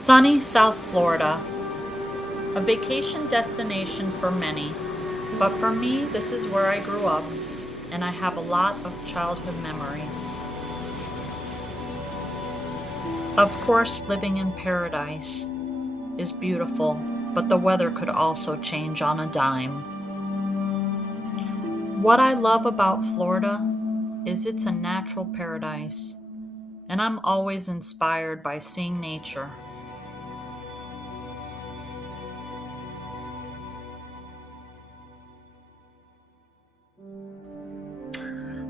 Sunny South Florida, a vacation destination for many, but for me, this is where I grew up, and I have a lot of childhood memories. Of course, living in paradise is beautiful, but the weather could also change on a dime. What I love about Florida is it's a natural paradise, and I'm always inspired by seeing nature.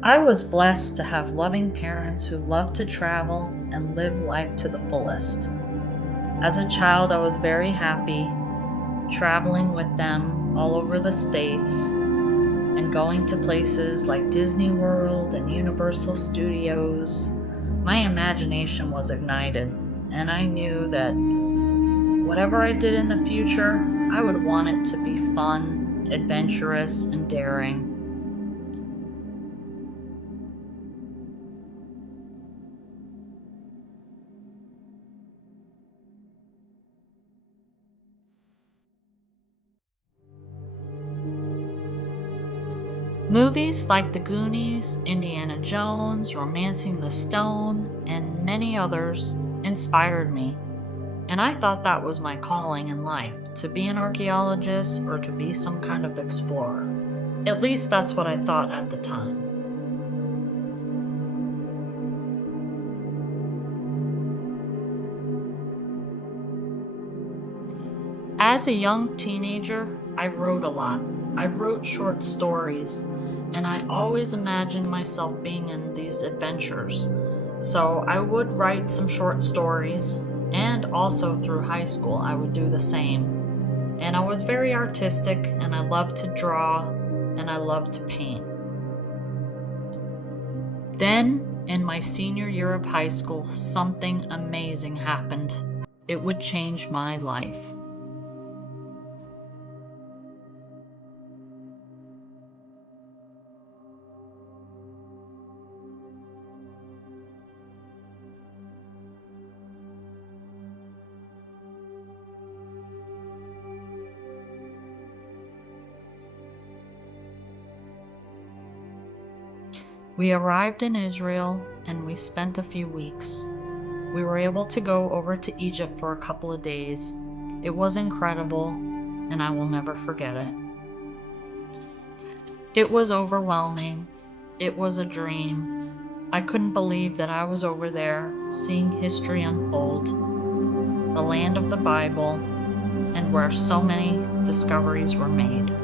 I was blessed to have loving parents who loved to travel and live life to the fullest. As a child, I was very happy traveling with them all over the states and going to places like Disney World and Universal Studios. My imagination was ignited, and I knew that whatever I did in the future, I would want it to be fun, adventurous, and daring. Movies like The Goonies, Indiana Jones, Romancing the Stone, and many others inspired me, and I thought that was my calling in life, to be an archaeologist or to be some kind of explorer. At least that's what I thought at the time. As a young teenager, I wrote a lot. I wrote short stories, and I always imagined myself being in these adventures. So I would write some short stories, and also through high school, I would do the same. And I was very artistic, and I loved to draw, and I loved to paint. Then, in my senior year of high school, something amazing happened. It would change my life. We arrived in Israel and we spent a few weeks. We were able to go over to Egypt for a couple of days. It was incredible, and I will never forget it. It was overwhelming. It was a dream. I couldn't believe that I was over there seeing history unfold, the land of the Bible, and where so many discoveries were made.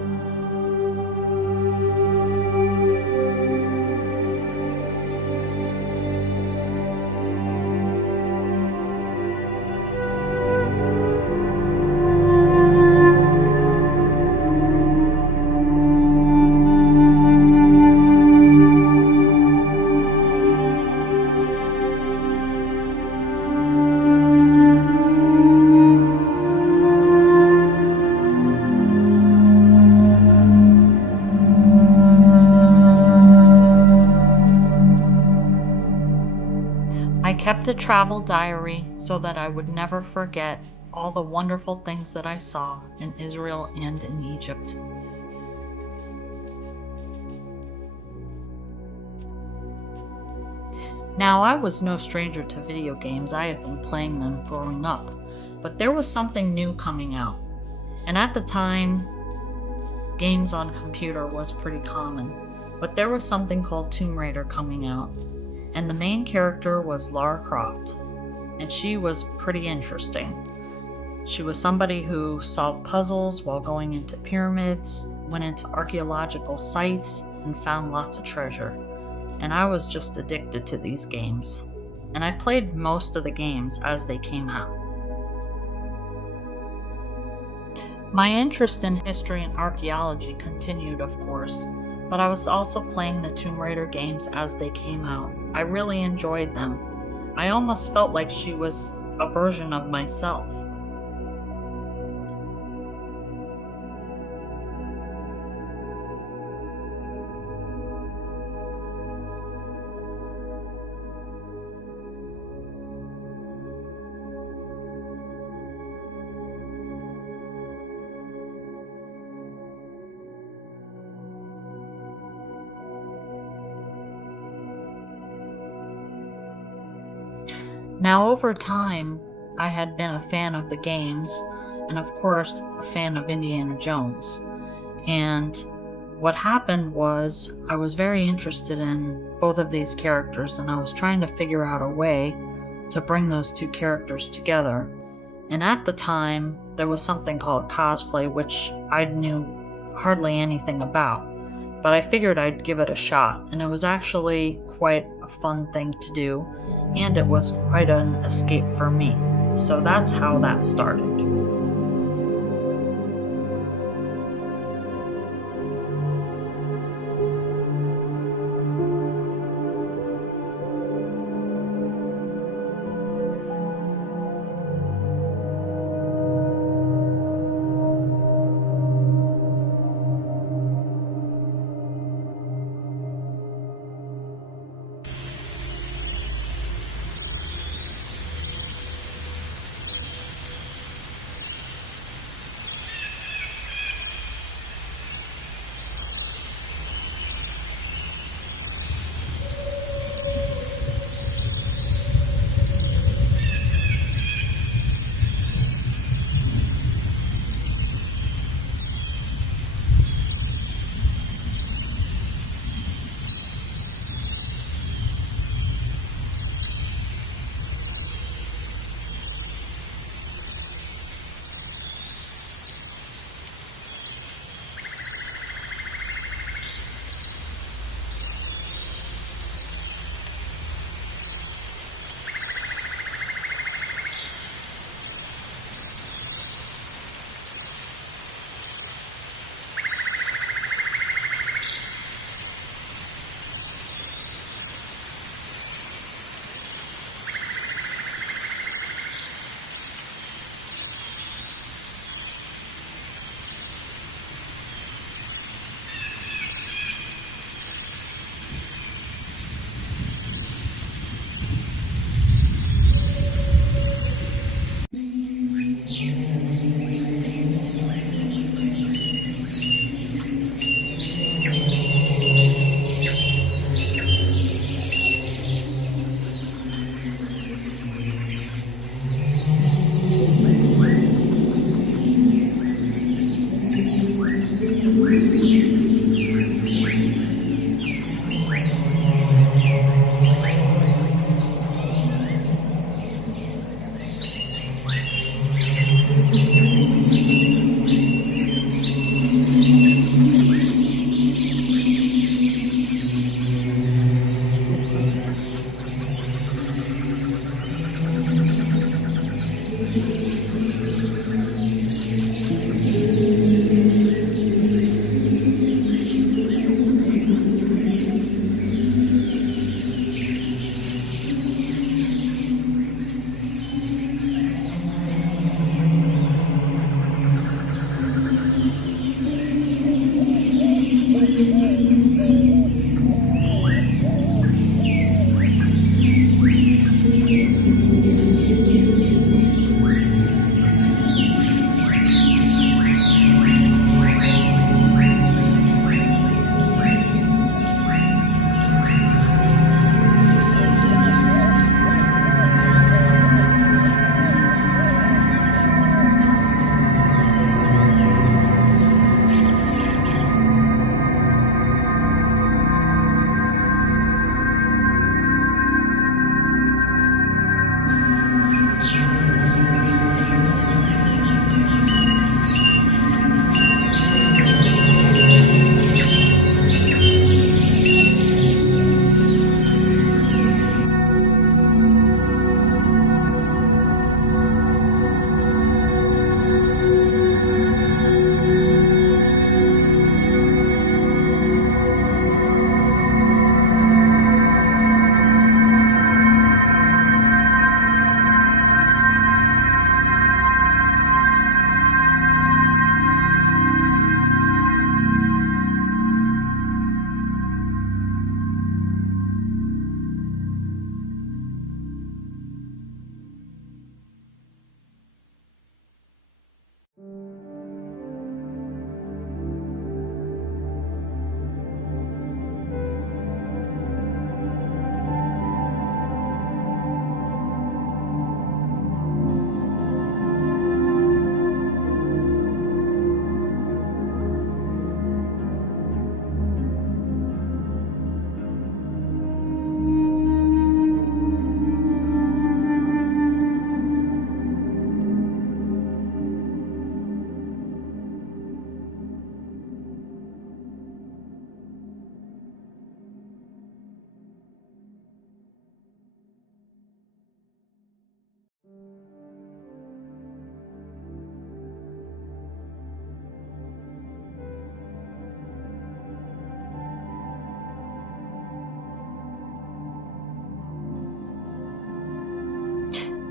I kept a travel diary so that I would never forget all the wonderful things that I saw in Israel and in Egypt. Now, I was no stranger to video games. I had been playing them growing up, but there was something new coming out. And at the time, games on computer was pretty common, but there was something called Tomb Raider coming out, and the main character was Lara Croft, and she was pretty interesting. She was somebody who solved puzzles while going into pyramids, went into archaeological sites, and found lots of treasure. And I was just addicted to these games. And I played most of the games as they came out. My interest in history and archaeology continued, of course, but I was also playing the Tomb Raider games as they came out. I really enjoyed them. I almost felt like she was a version of myself. Now, over time, I had been a fan of the games, and of course, a fan of Indiana Jones. And what happened was, I was very interested in both of these characters, and I was trying to figure out a way to bring those two characters together. And at the time, there was something called cosplay, which I knew hardly anything about, but I figured I'd give it a shot, and it was actually quite a fun thing to do, and it was quite an escape for me. So that's how that started.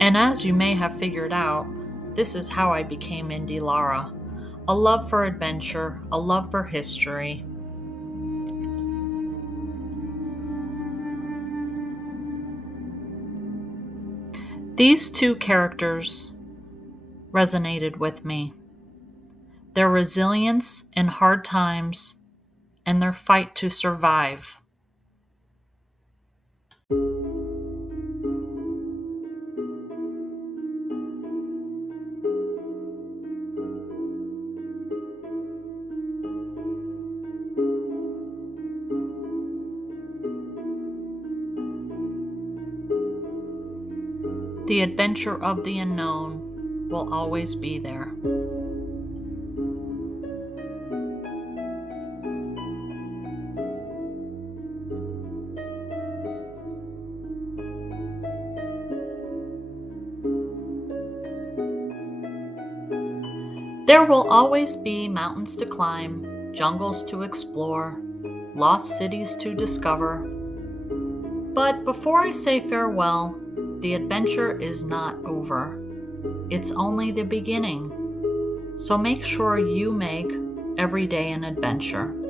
And as you may have figured out, this is how I became Indy Lara. A love for adventure, a love for history. These two characters resonated with me. Their resilience in hard times and their fight to survive. The adventure of the unknown will always be there. There will always be mountains to climb, jungles to explore, lost cities to discover. But before I say farewell, the adventure is not over. It's only the beginning. So make sure you make every day an adventure.